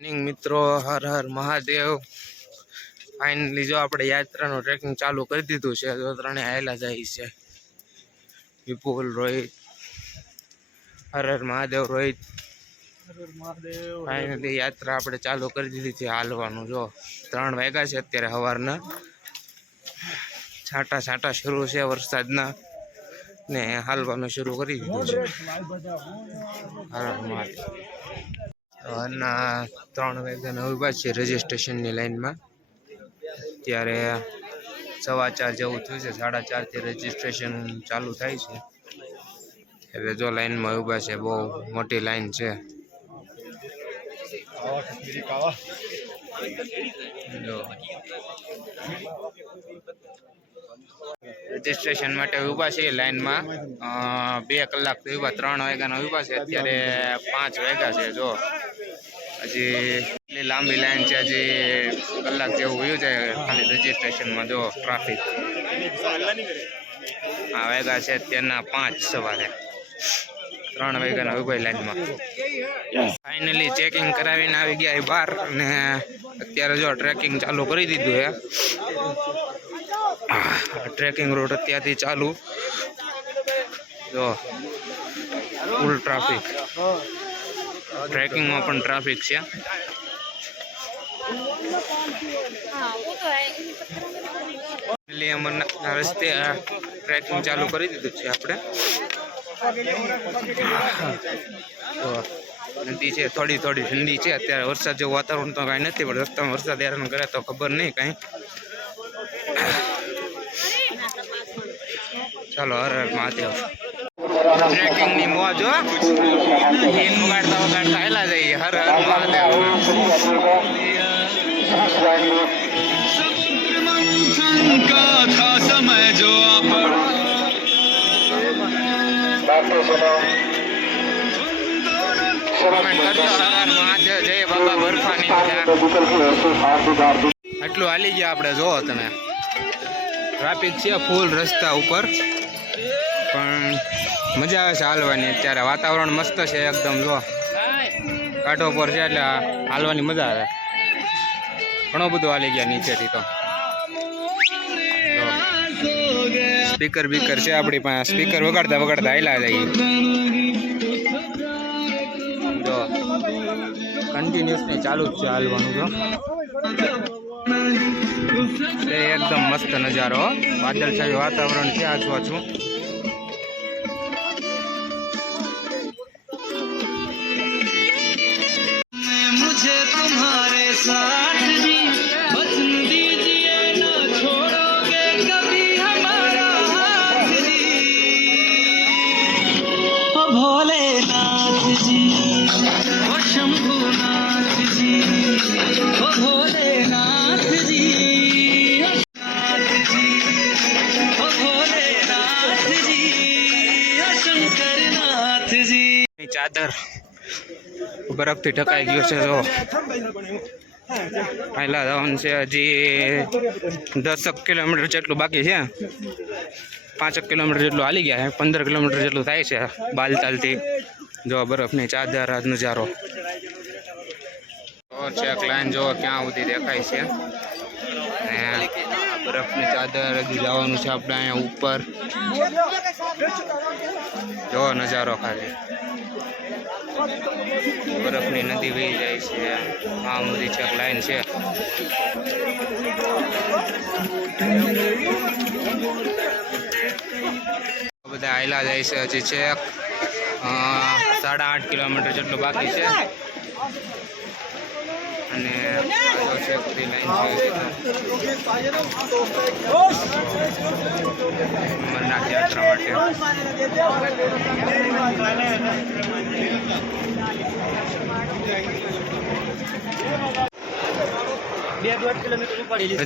મિત્રો હર હર મહાદેવ। ફાઇનલી જો આપણે યાત્રાનું ટ્રેકિંગ ચાલુ કરી દીધું છે। તો ત્રણે આયેલા જાય છે, વિપુલ, રોહિત। હર હર મહાદેવ રોહિત। ફાઇનલી યાત્રા આપણે ચાલુ કરી દીધી છે હાલવાનું। જો 3 વાગ્યા છે અત્યારે સવારના। છાંટા છાંટા શરૂ છે વરસાદના ને હાલવાનું શરૂ કરી દીધું છે। હર હર મહાદેવ। ના 3 વાગ્યાના ઊભા છે રજીસ્ટ્રેશનની લાઈનમાં। અત્યારે 4:15 જેવું થયું છે। 4:30 થી રજીસ્ટ્રેશન ચાલુ થાય છે। એટલે જો લાઈનમાં ઊભા છે, બહુ મોટી લાઈન છે। રજીસ્ટ્રેશન માટે ઊભા છે લાઈનમાં। 2 કલાકથી ઊભા, 3 વાગ્યાના ઊભા છે, અત્યારે 5 વાગ્યા છે। જો હજી એટલી લાંબી લાઈન છે, હજી કલાક જેવું વયું જાય ખાલી રજીસ્ટ્રેશનમાં। જો ટ્રાફિક આ વાગ્યા છે અત્યારના 5 સવારે, 3 વાગ્યાના ઊભા લાઈનમાં। ફાઇનલી ચેકિંગ કરાવીને આવી ગયા બહાર અને અત્યારે જો ટ્રેકિંગ ચાલુ કરી દીધું છે। ટ્રેકિંગ રૂટ અત્યારથી ચાલુ। જો ફૂલ ટ્રાફિક, ટ્રેકિંગમાં પણ ટ્રાફિક છે। અમરનાથના રસ્તે ટ્રેકિંગ ચાલુ કરી દીધું છે આપણે। નદી છે, થોડી થોડી ઠંડી છે અત્યારે। વરસાદ જેવું વાતાવરણ તો કાંઈ નથી, પણ રસ્તામાં વરસાદ હેરાન કરે તો ખબર નહીં કાંઈ। ચાલો હર હર મહાદેવ। ટ્રેકિંગની મોજ હો, ગીત વગાડતા વગાડતા હેલા જઈએ। હર હર મહાદેવ। આટલું હાલી ગયા આપણે। જોવો તમે, ટ્રાફિક છે ફૂલ રસ્તા ઉપર, પણ મજા આવે છે હાલવાની। અત્યારે વાતાવરણ મસ્ત છે એકદમ। જો કાંઠો પર છે એટલે હાલવાની મજા આવે। ઘણું બધું હાલી ગયા નીચેથી તો। સ્પીકર બીકર છે આપણી પાસે, સ્પીકર વગાડતા વગાડતા હાલ્યા જઈએ। જો કન્ટિન્યુઅસલી ચાલુ જ છે હાલવાનું। જો એકદમ મસ્ત નજારો, વાદળછાયું વાતાવરણ છે આછું। मुझे तुम्हारे साथ जी वचन दीजिए ना छोड़ोगे कभी हमारा हाथ जी। ओ भोलेनाथ जी, ओ शंभुनाथ जी, ओ भोलेनाथ जी, ओ भोलेनाथ जी, ओ शंकरनाथ जी। चादर बरफથી ઢકાઈ ગયો છે। જો પહેલા જવાનું છે, હજી 10 કિલોમીટર જેટલું બાકી છે। 5 કિલોમીટર જેટલું હાલી ગયા છે, 15 કિલોમીટર જેટલું થાય છે બાલતાલથી। જો બરફની ચાદર, આ નજારો ચેક લાઈન જો ક્યાં સુધી દેખાય છે। અને બરફની ચાદર હજી જવાનું છે આપણે અહીંયા ઉપર। જો નજારો ખાલી, બરફની નદી વહી જાય છે। આ મોદી ચેક લાઈન છે। બધા હાલ્યા જાય છે, હજી ચેક 8.5 કિલોમીટર જેટલું બાકી છે। અને ચેક બધી લાઈન છે અમરનાથ યાત્રા માટે।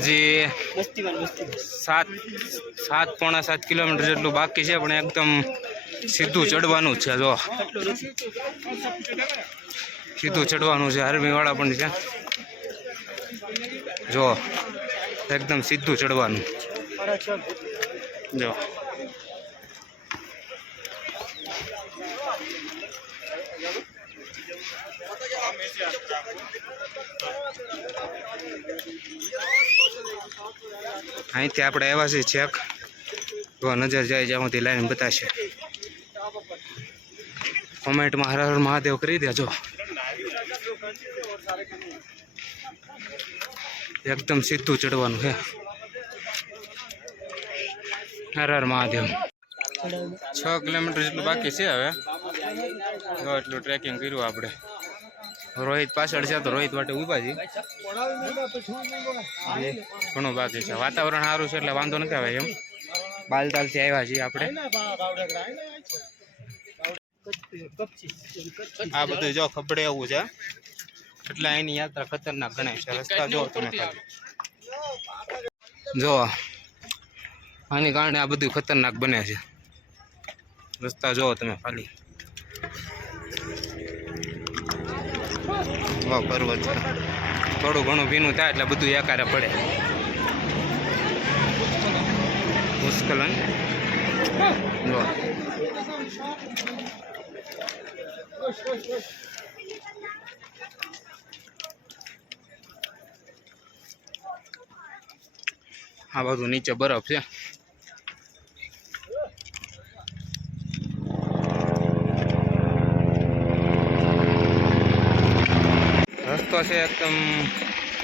હજી 7.5 કિલોમીટર જેટલું બાકી છે, પણ એકદમ સીધું ચડવાનું છે। જો સીધું ચડવાનું છે, આર્મી વાળા પણ છે। જો એકદમ સીધું ચડવાનું। જો અહીંથી આપણે આવ્યા છીએ છેક તો નજર જાય જ્યાં સુધી લાઈન બતાવશે. કોમેન્ટમાં હર હર મહાદેવ કરી દેજો. એકદમ સીધું ચડવાનું છે. હર હર મહાદેવ. 6 કિલોમીટર જેટલું બાકી છે હવે. જો એટલું ટ્રેકિંગ કર્યું આપણે. રોહિત પાછળ છે તો રોહિત માટે ઊભા છે. ઘણું બાકી છે. વાતાવરણ સારું છે એટલે વાંધો નથી આવે એમ. બાલતાલથી આવ્યા છીએ આપણે. આ બધું જો ખબડે એવું છે એટલે એની યાત્રા ખતરનાક ગણાય છે. રસ્તા જો તમે ખાલી જો આની કારણે આ બધું ખતરનાક બને છે. રસ્તા જો તમે ખાલી પર્વત થોડું ઘણું ભીનું થાય એટલે બધું એકારે પડે. મુશ્કેલ જો આ બધું નીચે બરફ છે. રસ્તો છે એકદમ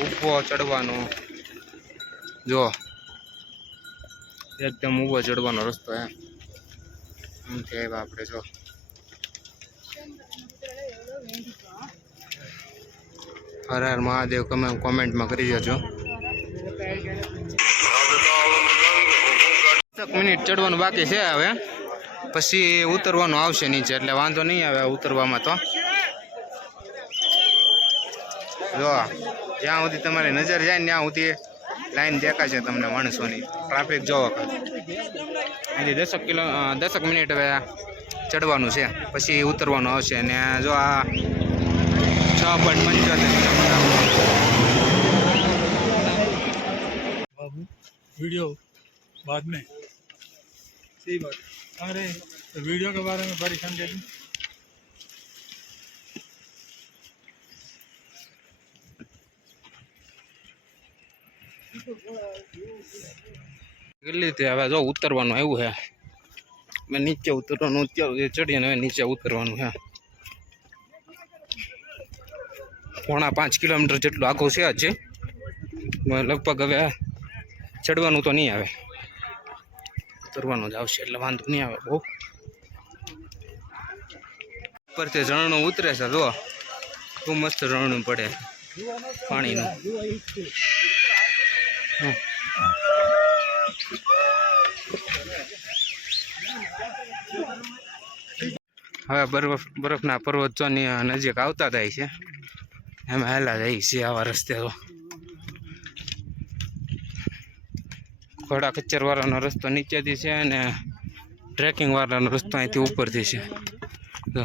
ઊભો ચડવાનો. જો એકદમ ઊભો ચડવાનો રસ્તો એમ કે આપણે જો હર હર મહાદેવ તમે કોમેન્ટમાં કરી દેજો. 10 મિનિટ ચડવાનું બાકી છે હવે પછી ઉતરવાનું આવશે નીચે એટલે વાંધો નહીં આવે ઉતરવામાં. તો જો જ્યાં સુધી તમારી નજર જાય ને ત્યાં સુધી લાઈન દેખાશે તમને માણસોની. ટ્રાફિક જોવો અહીંથી 10 મિનિટ હવે ચડવાનું છે પછી ઉતરવાનું આવશે. અને જો આ 6.75 वीडियो बाद में सही बात. अरे तो वीडियो के बारे में परेशान कर दूँ. કેટલી રીતે હવે જો ઉતરવાનું આવ્યું છે. મેં નીચે ઉતરવાનું અત્યારે ચડીને હવે નીચે ઉતરવાનું છે. 4.5 કિલોમીટર જેટલું આખું છે હજી. લગભગ હવે ચડવાનું તો નહીં આવે ઉતરવાનું જ આવશે એટલે વાંધો નહીં આવે બહુ. ઉપરથી ઝરણું ઉતરે છે જો ખૂબ મસ્ત ઝરણું પડે પાણીનું. હવે બરફના પર્વતોની નજીક આવતા થાય છે એમાં હેલા જાય છે આવા રસ્તે. તો ઘોડા ખચ્ચર વાળાનો રસ્તો નીચેથી છે અને ટ્રેકિંગ વાળાનો રસ્તો અહીંથી ઉપરથી છે. તો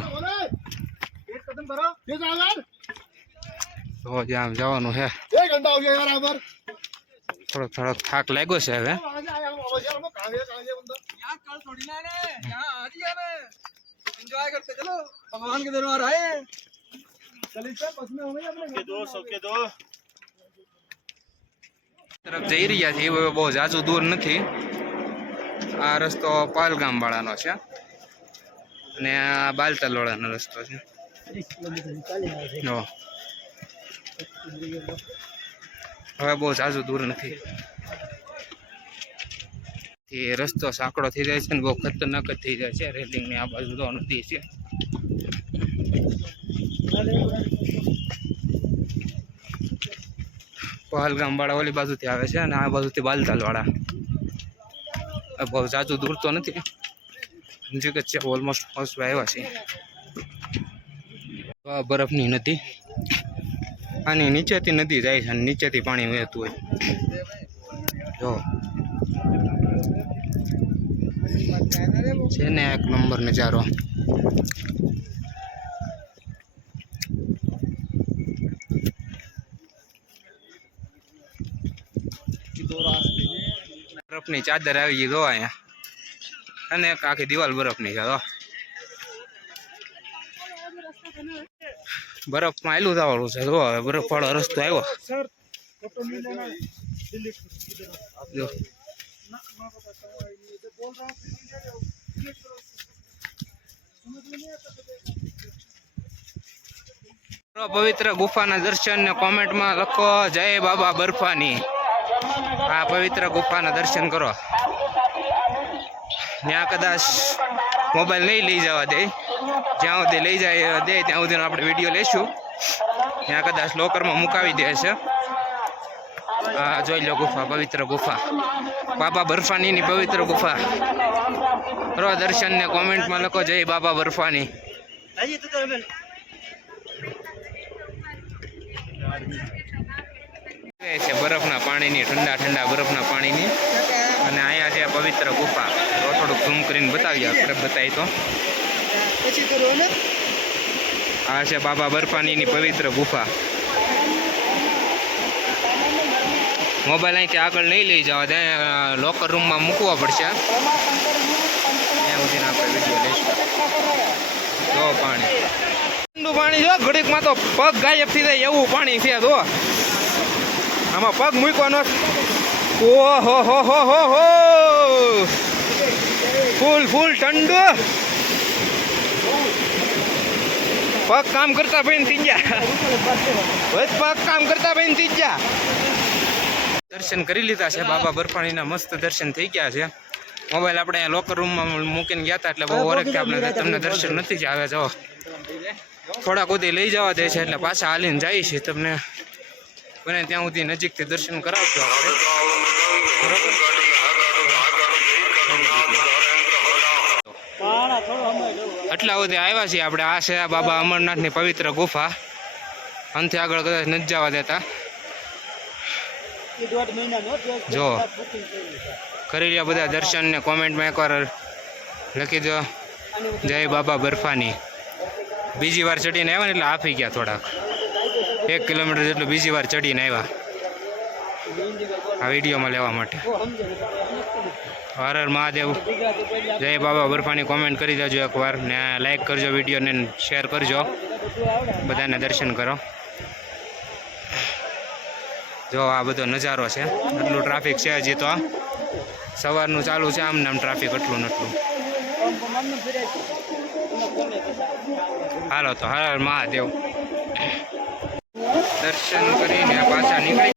આમ જવાનું છે. થોડોક થાક લાગ્યો છે હવે. भगवान के दरबार आए. તરફ જઈ રહ્યા છીએ બહુ જાજુ દૂર નથી. આ રસ્તો પાલગામ વાળાનો છે અને આ બાલતાલ વાળાનો રસ્તો છે. હવે બહુ જાજુ દૂર નથી. એ રસ્તો સાંકડો થઈ જાય છે ને બહુ ખતરનાક જ થઈ જાય છે. રેલિંગની આ બાજુ તો નદી છે. પહલગામ વાળા ઓલી બાજુથી આવે છે અને આ બાજુથી બાલતાલ વાળા. બહુ જાજુ દૂર તો નથી નજીક જ છે. ઓલમોસ્ટ આવ્યા છે. બરફની નદી આની નીચેથી નદી જાય છે અને નીચેથી પાણી વહેતું હોય. જો છે ને એક નંબર નજારો. બરફની ચાદર આવી ગઈ જો અહીંયા અને એક આખી દિવાલ બરફની છે. બરફમાં આયલું જવાનું છે. જો હવે બરફ વાળો રસ્તો આવ્યો. सर फोटो नहीं लेना डिलीट જો बोल रहा हूँ डिलीट करो समझ में नहीं आता પવિત્ર ગુફાના દર્શન ને કોમેન્ટમાં લખો જય બાબા બર્ફાની. આ પવિત્ર ગુફાના દર્શન કરો. ત્યાં કદાચ મોબાઈલ નહીં લઈ જવા દે, જ્યાં સુધી લઈ જાય દે ત્યાં સુધીનો આપણે વિડીયો લઈશું. ત્યાં કદાચ લોકરમાં મુકાવી દે છે. આ જોઈ લો ગુફા, પવિત્ર ગુફા, બાબા બર્ફાનીની પવિત્ર ગુફા. કરો દર્શન ને કોમેન્ટમાં લખો જય બાબા બર્ફાની. છે બરફના પાણીની, ઠંડા ઠંડા બરફના પાણીની. અને અહીંયા છે પવિત્ર ગુફા. થોડુંક ઝૂમ કરીને બતાવીએ, આપણે બતાવી તો. આ છે બાબા બર્ફાનીની પવિત્ર ગુફા. મોબાઈલ અહીંથી આગળ નહીં લઈ જવા દે, લોકર રૂમમાં મૂકવો પડશે. ત્યાં સુધીને આપણે વિડીયો લઈશું. જો પાણી, ઠંડુ પાણી. જો ઘડીકમાં તો પગ ગાયબ થઈ જાય એવું પાણી છે. જો આમાં પગ મૂકવાનો. ઓહો હો હો હો હો, ફૂલ ફૂલ ઠંડુ. પગ કામ કરતા ભાઈ થઈ ગયા. પગ કામ કરતા ભાઈ થઈ ગયા. દર્શન કરી લીધા છે બાબા બર્ફાણીના. મસ્ત દર્શન થઈ ગયા છે. મોબાઈલ આપણે અહીંયા લોકર રૂમમાં મૂકીને ગયા હતા એટલે બહુ વરખથી આપણે તમને દર્શન નથી જ આવે. જો થોડાક સુધી લઈ જવા દે છે એટલે પાછા હાલીને જાય છે. તમને બને ત્યાં સુધી નજીકથી દર્શન કરાવજો આપણે. આટલા સુધી આવ્યા છીએ આપણે. આ છે બાબા અમરનાથની પવિત્ર ગુફા. આનાથી આગળ કદાચ નથી જવા દેતા. જો કરી લ્યો બધા દર્શન ને કોમેન્ટમાં એકવાર લખી દો જય બાબા બર્ફાની. બીજી વાર ચડીને આવ્યા ને એટલે આપી ગયા થોડાક, 1 કિલોમીટર જેટલું બીજી વાર ચડીને આવ્યા આ વિડીયોમાં લેવા માટે. હર હર મહાદેવ, જય બાબા બર્ફાની કોમેન્ટ કરી દેજો એકવાર ને લાઈક કરજો વિડીયોને, શેર કરજો, બધાને દર્શન કરો. જો આ બધો નજારો છે. એટલું ટ્રાફિક છે હજી તો. સવારનું ચાલુ છે આમ નામ ટ્રાફિક એટલું ને એટલું. હાલો તો હર હર મહાદેવ. દર્શન કરીને પાછા નીકળી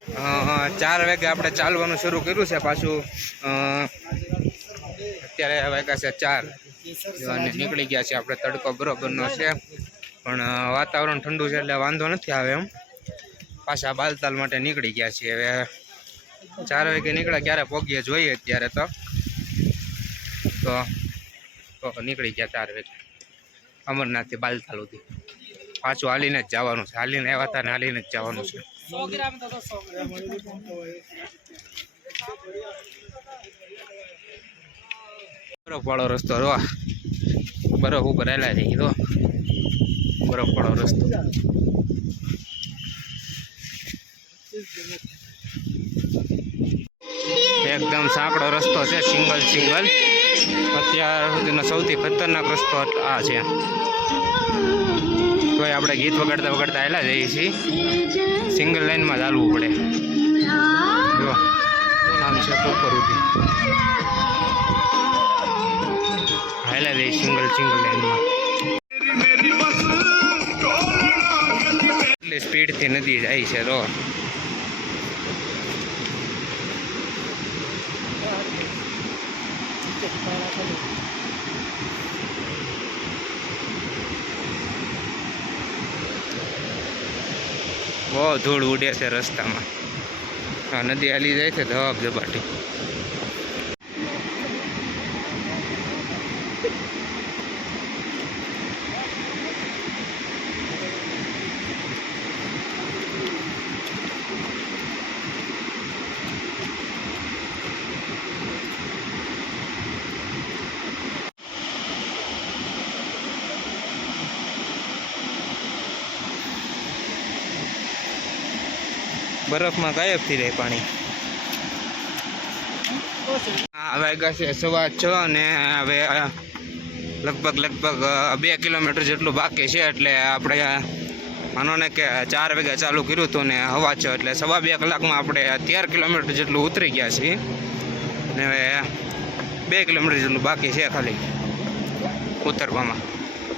4 વાગે આપણે ચાલવાનું શરૂ કર્યું છે પાછું. અત્યારે વાગ્યા છે 4 અને નીકળી ગયા છે આપણે. તડકો બરોબરનો છે પણ વાતાવરણ ઠંડુ છે એટલે વાંધો નથી આવે એમ. પાછા બાલતાલ માટે નીકળી ગયા છીએ. હવે 4 વાગે નીકળ્યા, ક્યારે પહોંચીએ જોઈએ અત્યારે તો નીકળી ગયા 4 વાગે અમરનાથથી બાલતાલ સુધી. પાછું હાલીને જ જવાનું છે. હાલીને આવ્યા હતા ને હાલીને જ જવાનું છે. બરફ વાળો રસ્તો રો, બરફ ઉપર હેલા જઈએ તો બરફ વાળો રસ્તો. એકદમ સાંકડો રસ્તો છે, સિંગલ અત્યાર સુધીનો સૌથી ખતરનાક રસ્તો આ છે. તોય આપણે ગીત વગાડતા વગાડતા હેલા જઈએ છીએ. સિંગલ લાઈનમાં ચાલવું પડે. જો આમ છે ઉપર ઉઠી હેલા જઈએ સિંગલ લાઈનમાં. એટલી સ્પીડથી નદી જાય છે. તો બહુ ધૂળ ઉડે છે રસ્તામાં. આ નદી હાલી જાય છે ધબ ધબાટી. બરફમાં ગાયબ થઈ જાય પાણી. વાગ્યા છે 6:15 અને હવે લગભગ 2 કિલોમીટર જેટલું બાકી છે એટલે આપણે માનો ને કે 4 વાગે ચાલુ કર્યું હતું ને હવા છે એટલે 2.5 કલાકમાં આપણે 13 કિલોમીટર જેટલું ઉતરી ગયા છીએ ને હવે 2 કિલોમીટર જેટલું બાકી છે ખાલી ઉતરવામાં.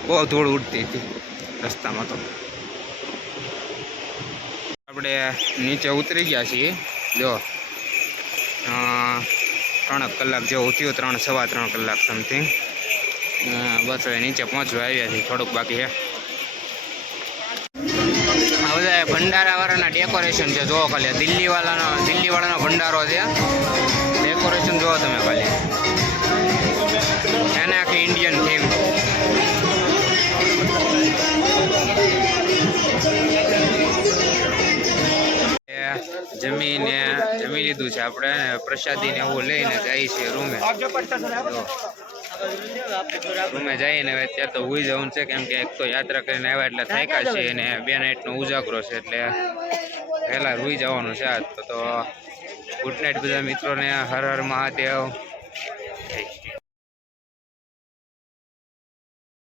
બહુ ધૂળ ઉડતી હતી રસ્તામાં. તો આપણે નીચે ઉતરી ગયા છીએ. જો 3 કલાક જેવું થયું, 3 સવા 3 કલાક સમથિંગ. બસ હવે નીચે પહોંચવા આવ્યા છીએ, થોડુંક બાકી છે. આ બધા ભંડારાવાળાના ડેકોરેશન છે. જોવો ખાલી દિલ્હીવાળાનો ભંડારો છે. ડેકોરેશન જોવો તમે ખાલી, એને આખી ઇન્ડિયન થીમ. જમી લીધું છે આપણે, પ્રસાદીને એવું લઈને જઈએ છીએ રૂમે. રૂમે જઈને હવે ત્યાં તો હુઈ જવું છે, કેમ કે એક તો યાત્રા કરીને આવ્યા એટલે થાક્યા છે અને 2 નાઈટનો ઉજાગરો છે એટલે પહેલા હુઈ જવાનું છે. તો ગુડ નાઇટ બધા મિત્રોને. હર હર મહાદેવ.